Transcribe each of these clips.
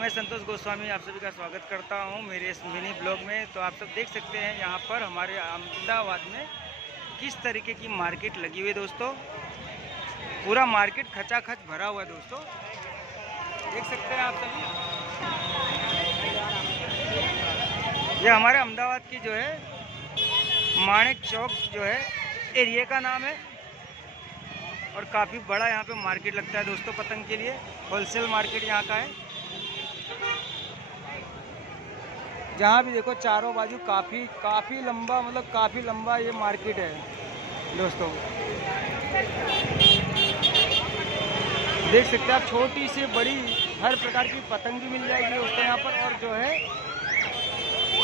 मैं संतोष गोस्वामी आप सभी का स्वागत करता हूं मेरे इस मिनी ब्लॉग में। तो आप सब देख सकते हैं यहाँ पर हमारे अहमदाबाद में किस तरीके की मार्केट लगी हुई है दोस्तों। पूरा मार्केट खचाखच भरा हुआ है दोस्तों, देख सकते हैं आप सभी। ये हमारे अहमदाबाद की जो है माणिक चौक जो है एरिया का नाम है, और काफ़ी बड़ा यहाँ पे मार्केट लगता है दोस्तों पतंग के लिए। होलसेल मार्केट यहाँ का है, जहाँ भी देखो चारों बाजू काफ़ी लंबा, मतलब काफ़ी लंबा ये मार्केट है दोस्तों। देख सकते हैं आप, छोटी से बड़ी हर प्रकार की पतंग भी मिल जाएगी दोस्तों यहाँ पर। और जो है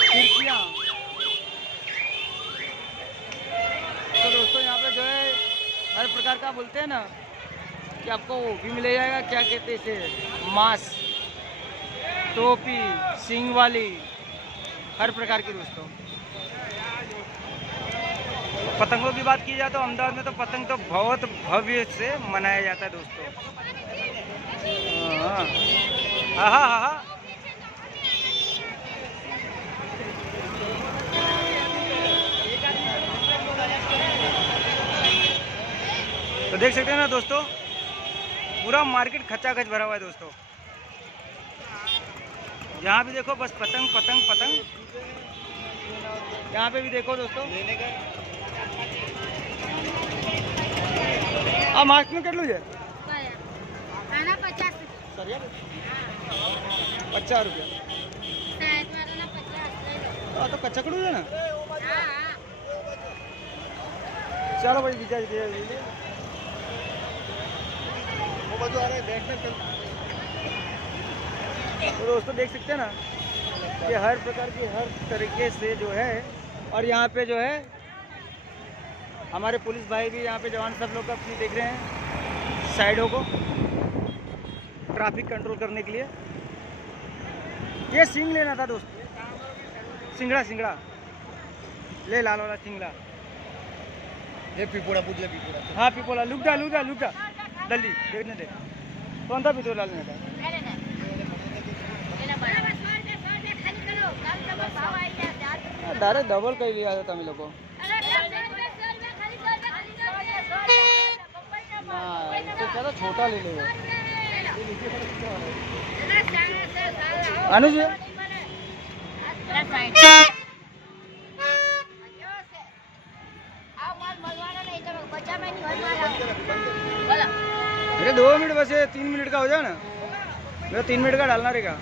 खिड़कियाँ, तो दोस्तों यहाँ पे जो है हर प्रकार का बोलते हैं ना कि आपको वो भी मिल जाएगा, क्या कहते हैं इसे, मांस, टोपी, सींग वाली, हर प्रकार की दोस्तों। पतंगों की बात की जाए तो अहमदाबाद में तो पतंग तो बहुत भव्य से मनाया जाता है दोस्तों। हाँ हाँ हाँ हाँ। तो देख सकते हैं ना दोस्तों, पूरा मार्केट खचाखच भरा हुआ है दोस्तों। यहाँ भी देखो बस पतंग पतंग पतंग। यहाँ पे भी देखो दोस्तों। मार्क्स में કેટલું છે? 50 रुपया। तो कचकड़ू है ना। चलो भाई बीजा तो दोस्तों देख सकते हैं ना कि हर प्रकार की हर तरीके से जो है। और यहाँ पे जो है हमारे पुलिस भाई भी, यहाँ पे जवान सब लोग अपनी देख रहे हैं साइडों को ट्रैफिक कंट्रोल करने के लिए। ये सिंग लेना था दोस्त, सिंगड़ा सिंगड़ा ले, लाल वाला सिंगड़ा। ये पिपोड़ा पूछ ले, पिपोड़ा। हाँ पिपोला, लुकटा लुकटा लुकटा जल्दी देखने दे, कौन सा पितोला लेना था? डायरेक्ट डबल कर लिया था तुम लोग को। तो चलो छोटा ले लो अनुज। मेरे 2 मिनट बस, 3 मिनट का हो जाए ना, मेरा 3 मिनट का डालना रहेगा।